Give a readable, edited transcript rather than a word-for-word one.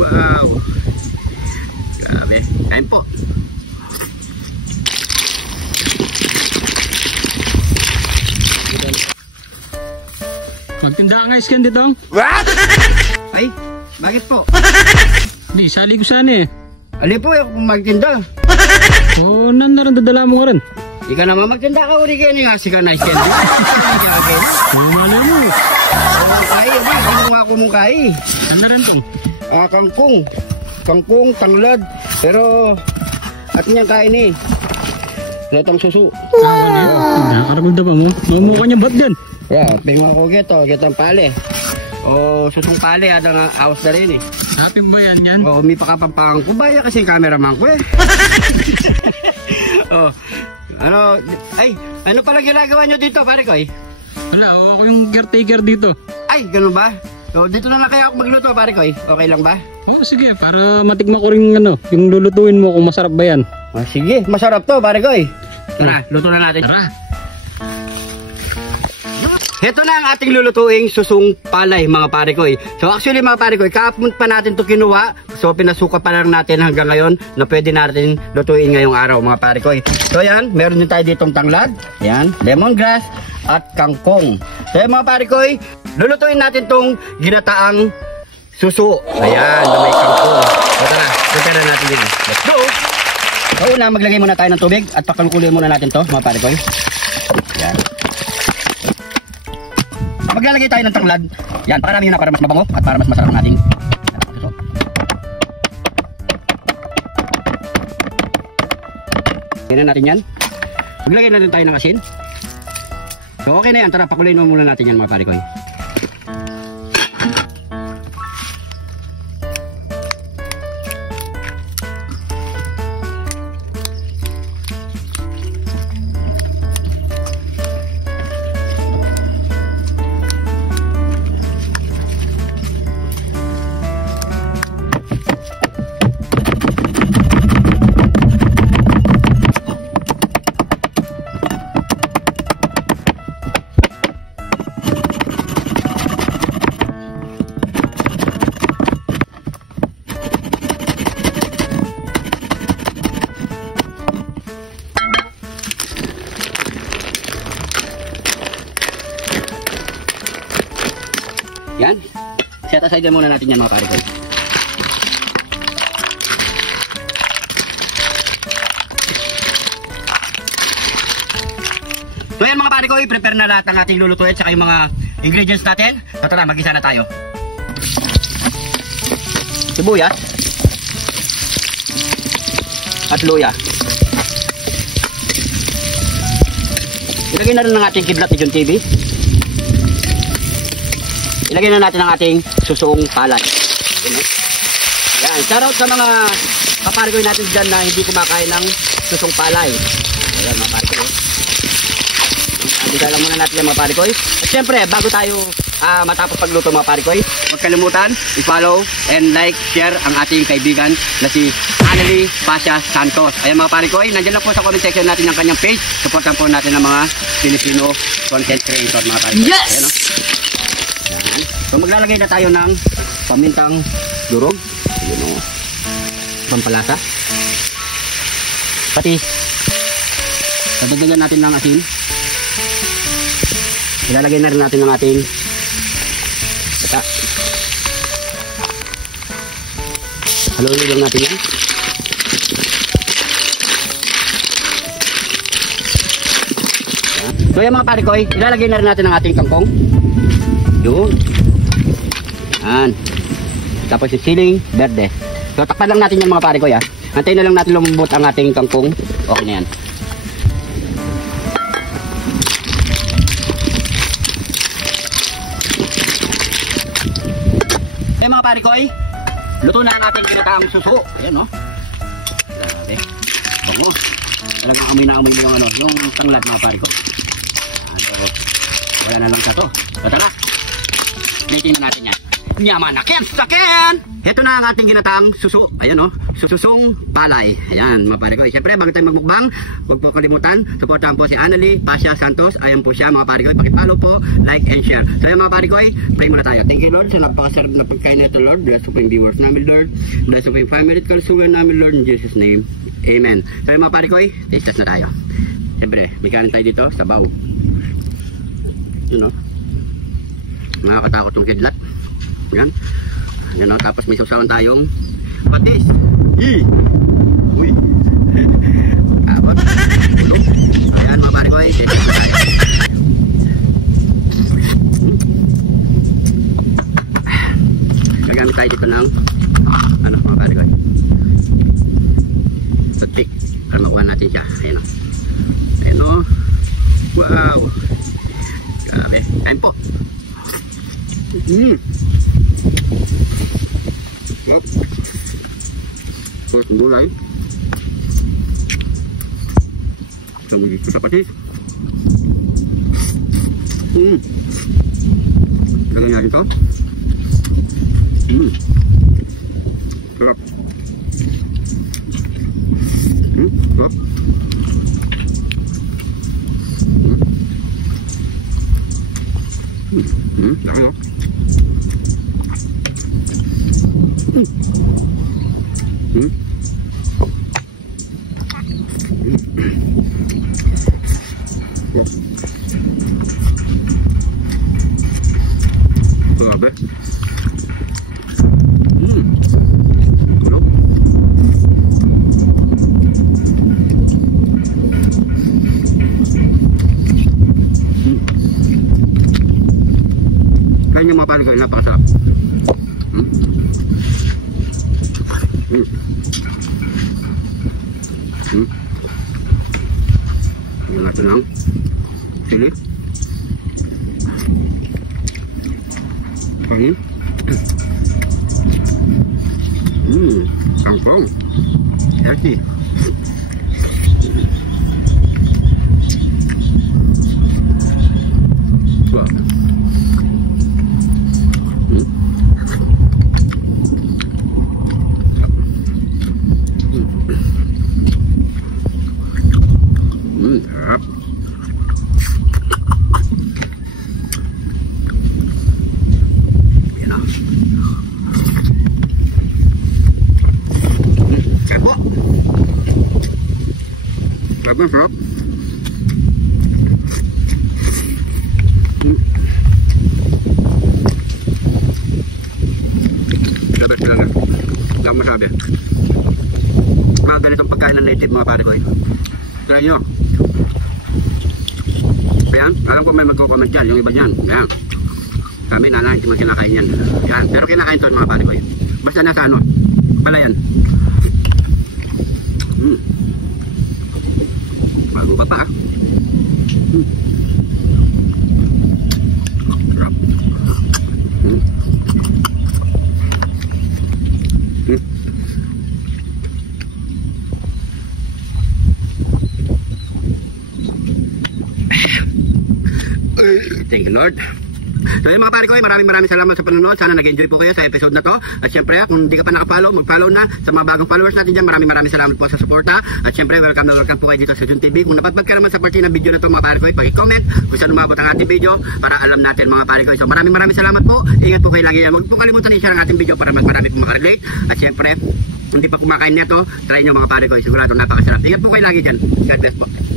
Wow. Grabe. Kain po. Magtinda nga iskan dito. What? Ay, bakit po? Di, sali ko sana eh. Ali po yung magtinda. Oo, nandaran dadala mo ka rin. Ika naman magtinda ka uli kayo nga si ka na iskan. Malay mo. Kaya ba? Ano nga kumungkay? Nandaran ko. Kangkong. Kangkong, tanglad. Pero, at niyang kain eh. Latang susu. Nakakaragod na ba mo? Mamukha niya ba't yan? Yeah, pingo ko getong pale. O susung pale ada nga awas na rin eh. Sabi mo ba yan? O may pakapampang ko ba kasi cameraman ko eh. Oh. Ano pala ginagawa nyo dito pare ko eh? Wala, ako yung caretaker dito. Ay, ganun ba? So, dito na lang kaya ako magluto pare ko eh. Okay lang ba? Oo, sige, para matikma ko rin yung lulutuin mo kung masarap ba yan. Sige, masarap to pare ko eh. Tara, luto na natin. Tara. Ito na ang ating lulutuing susung palay mga pare ko eh. So actually mga pare ko, kahapon pa natin to kinuha. So pinasuka pa lang natin hanggang ngayon na pwede natin lutuin ngayong araw mga pare ko eh. So yan, meron din tayo ditong tanglad. Yan, lemongrass at kangkong. So yan mga pare ko eh, lulutuin natin tong ginataang susu. Ayan, na may kangkong. So tara, prepare natin din. Let's go! So una, maglagay muna tayo ng tubig at pakalkuloy muna natin to mga pare ko eh. Yan. Maglalagay tayo ng tanglad. Yan, pakarami yun na para mas mabango at para mas masarap nating suso. Tingnan natin yan. Maglagay na rin tayo ng asin. So okay na yan. Tara, pakuloyin muna natin yan mga pare ko. Yan. Set aside muna natin yan mga pare ko. So yan mga pare ko, i-prepare na lahat ng ating lulutuin at saka yung mga ingredients natin. So tara, mag-isa na tayo. Sibuyas at luya. Ilagay na rin ng ating kidlat ni John TV. Ilagay na natin ang ating susung palay. Yan, shoutout sa mga kaparigoy natin dyan na hindi kumakain ng susung palay. Ayan mga parigoy. Andito lang muna natin yung mga parigoy. At syempre, bago tayo matapos pagluto mga parigoy, huwag kalimutan, i-follow and like, share ang ating kaibigan na si Anneli Pasha Santos. Ayan mga parigoy, nandiyan lang po sa comment section natin ang kanyang page. Supportan po natin ang mga Filipino content creator mga parigoy. Yes! Ayan, no? So maglalagay na tayo ng pamintang durog, yun o, pampalasa, patis, dadagdagan natin ng asin, ilalagay na rin natin ng ating bata, haluin lang natin yan. So yan mga pare ko, ilalagay na rin natin ang ating kangkong. Yun. Yan. Tapos yung siling berde. So takpan lang natin yan mga pare ko ya. Antayin na lang natin lumubot ang ating kangkong. Okay na yan. Ayan mga pare ko luto na ang ating kinataang suso. Ayan no. Grabe. Bango. Talagang amoy na amoy yung yung tanglad mga pare ko. So, wala na lang sa to. So tara. Plating na natin yan. Nyaman na sakin! Ito na ang ating ginataang suso. Ayan o, sususong palay. Ayan mga pare ko. Siyempre, bago tayo magmukbang, huwag po kalimutan, supportahan po si Annalie Pasha Santos. Ayan po siya mga pare ko. Pakipollow po, like and share. So ayan mga pare ko, pray muna tayo. Thank you Lord sa napakasarap na pagkain nito Lord. Bless po yung viewers namin Lord. Bless po yung family at kalusugan namin Lord. In Jesus name, Amen. So ayan mga pare ko, taste test na tayo. Siyempre, may kanin tayo dito, sabaw. Yun o. Nakakatakot yung kidlat. Yan. Yan o. Tapos may sausawan tayong patis. Uy. Tapos. Ayan mga pare ko. Taste na tayo. Gagamit tayo dito ng ano mga pare ko. Toothpick. Para makuha natin siya. Ayan o. Ayan o. Wow. Grabe. Kain po. Sarap. Sarap ng gulay. Sama dito sa patis. Lagyan natin ito. Sarap. Sarap. Laki o. Grabe. Ano? Kaya niya mga pare ko, napakasarap. Lagyan natin ng sili. Kanin. Kangkong. Healthy. Sarap. Yan o. Kapo. Sarap. Sarap. Sarap sila na. Lang masabi. Mga ganitong pagkain ng native mga pare ko. Try nyo. Ayan, alam ko may magko-comment dyan, yung iba dyan. Ayan. Kami nanay, hindi mo kinakain yan. Ayan, pero kinakain to mga pare ko. Basta nasa ano, palayan. Bago pa pa. Sarap. Thank you Lord. So yun mga pare ko, maraming salamat sa panonood. Sana nag-enjoy po kayo sa episode na to. At syempre, kung hindi ka pa nakapollow, mag-follow na. Sa mga bagong followers natin dyan, maraming salamat po sa suporta. At syempre, welcome po kayo dito sa Jun TV. Kung napadpad ka naman sa parte ng video na to mga pare ko, pag-comment kung saan umabot ang ating video para alam natin mga pare ko. So maraming salamat po. Ingat po kayo lagi yan. Huwag po kalimutan i-share ang ating video para marami po makarelate. At syempre, kung hindi pa kumakain nito, try nyo mga pare ko. Sigurado napakasarap. Ingat po kayo lagi dyan. God bless po.